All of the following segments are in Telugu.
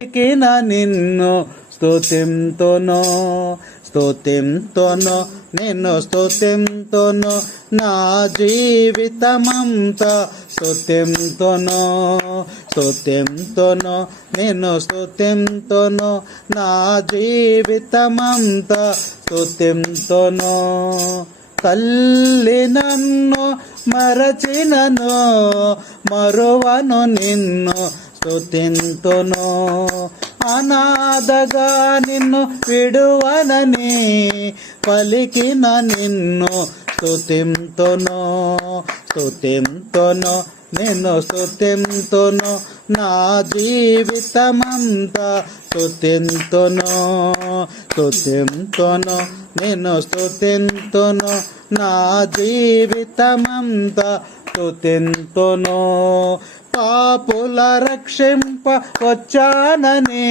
కిన నిన్ను స్తుతింతును నిన్ను స్తుతింతును నా జీవితమంతా స్తుతింతును నిన్ను స్తుతింతును నా జీవితమంతా స్తుతింతును తల్లి నన్ను మరచినను మరువను నిన్ను స్తుతింతును అనాథగా నిన్ను విడువనని పలికిన నిన్ను స్తుతింతును నిన్ను స్తుతింతును నా జీవితమంతా స్తుతింతును నిన్ను స్తుతింతును నా జీవితమంతా స్తుతింతును పాపుల రక్షింప వచ్చానని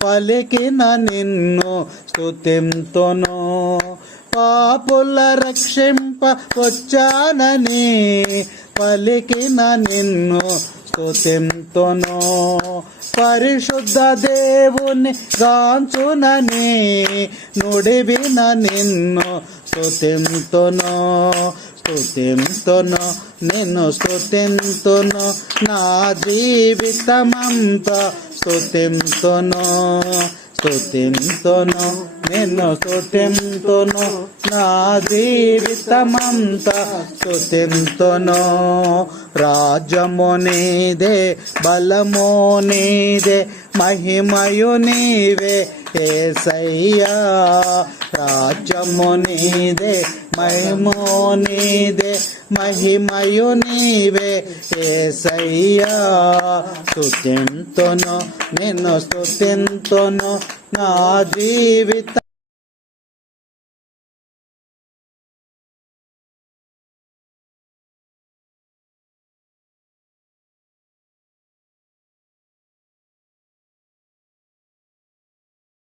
పలికిన నిన్ను స్తుతింతును పాపుల రక్షింప వచ్చానని పలికిన నిన్ను స్తుతింతును పరిశుద్ధ దేవుని గాంచునని నుడివిన నిన్ను స్తుతింతును నిన్ను స్తుతింతును నా జీవితమంతా స్తుతింతును నిన్ను స్తుతింతును నా జీవితమంతా స్తుతింతును రాజ్యము నీదే బలము నీదే మహిమయు నీవే యేసయ్యా రాజ్యము నీదే మహిమయు నీదే మహిమయు నీవే యేసయ్యా స్తుతింతును నిన్ను స్తుతింతును నా జీవిత